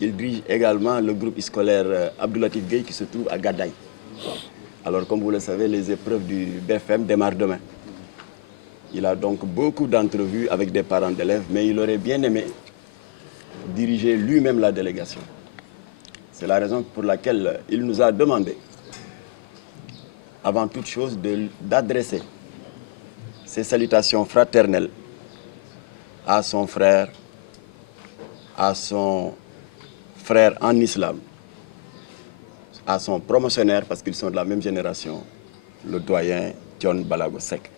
Il dirige également le groupe scolaire Abdoulatif Gueye qui se trouve à Gadagne. Alors, comme vous le savez, les épreuves du BFM démarrent demain. Il a donc beaucoup d'entrevues avec des parents d'élèves, mais il aurait bien aimé diriger lui-même la délégation. C'est la raison pour laquelle il nous a demandé, avant toute chose, d'adresser ses salutations fraternelles à son frère en islam, à son promotionnaire, parce qu'ils sont de la même génération, le doyen Thione Ballago Seck.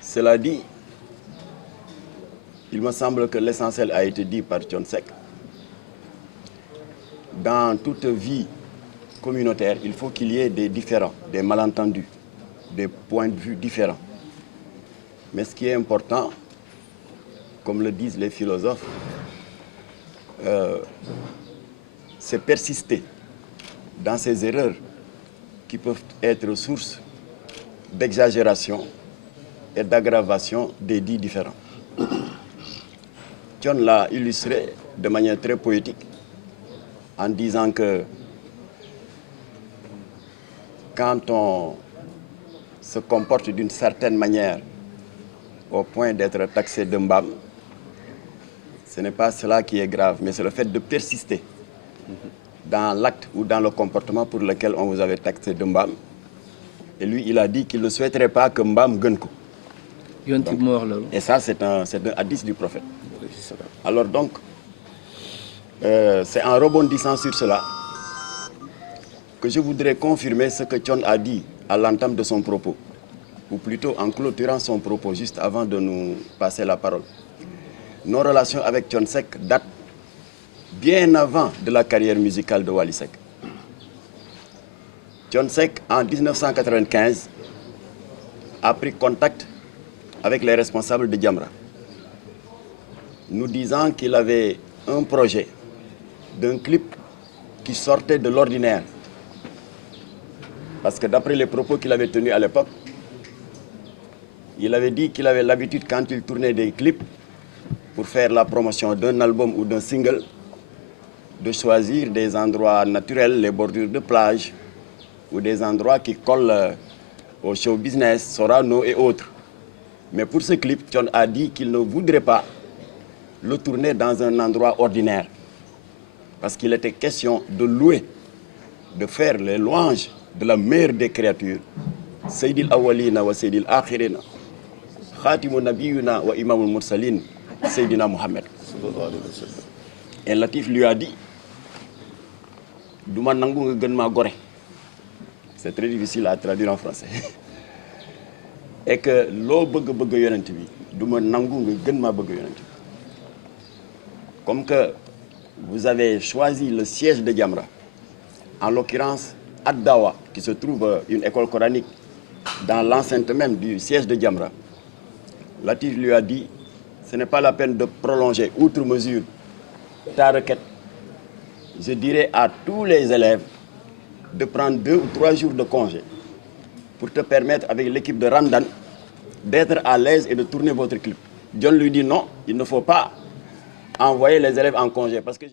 Cela dit, il me semble que l'essentiel a été dit par Thione Seck. Dans toute vie communautaire, il faut qu'il y ait des différends, des malentendus, des points de vue différents. Mais ce qui est important, comme le disent les philosophes, c'est persister dans ces erreurs qui peuvent être source d'exagération et d'aggravation des dits différents. Thione l'a illustré de manière très poétique en disant que quand on se comporte d'une certaine manière au point d'être taxé de mbam, ce n'est pas cela qui est grave, mais c'est le fait de persister dans l'acte ou dans le comportement pour lequel on vous avait taxé de mbam. Et lui, il a dit qu'il ne souhaiterait pas que mbam gagne ko. Et ça, c'est un hadith du prophète. Alors donc, c'est en rebondissant sur cela que je voudrais confirmer ce que Thione a dit à l'entame de son propos, ou plutôt en clôturant son propos juste avant de nous passer la parole. Nos relations avec Thione Seck datent bien avant de la carrière musicale de Wally Seck. Thione Seck, en 1995, a pris contact avec les responsables de Jamra, nous disant qu'il avait un projet d'un clip qui sortait de l'ordinaire. Parce que d'après les propos qu'il avait tenus à l'époque, il avait dit qu'il avait l'habitude, quand il tournait des clips, pour faire la promotion d'un album ou d'un single, de choisir des endroits naturels, les bordures de plage, ou des endroits qui collent au show business, Sorano et autres. Mais pour ce clip, Thione a dit qu'il ne voudrait pas le tourner dans un endroit ordinaire. Parce qu'il était question de louer, de faire les louanges de la meilleure des créatures, Sayyidil Awwalina wa Sayyidil Akhirina, Khatimun Nabiyuna wa Imamul Mursalin, Sayyidina Mohamed. Et Latif lui a dit, Duma nangu nga gën ma gore. C'est très difficile à traduire en français. Et que lo bëgg yonent bi, duma nangu nga gën ma bëgg yonent bi. Comme que vous avez choisi le siège de Jamra, en l'occurrence Ad-Dawa, qui se trouve une école coranique dans l'enceinte même du siège de Jamra, Latif lui a dit, ce n'est pas la peine de prolonger outre mesure ta requête. Je dirais à tous les élèves de prendre 2 ou 3 jours de congé pour te permettre, avec l'équipe de Ramdan, d'être à l'aise et de tourner votre clip. John lui dit non, il ne faut pas envoyer les élèves en congé parce que...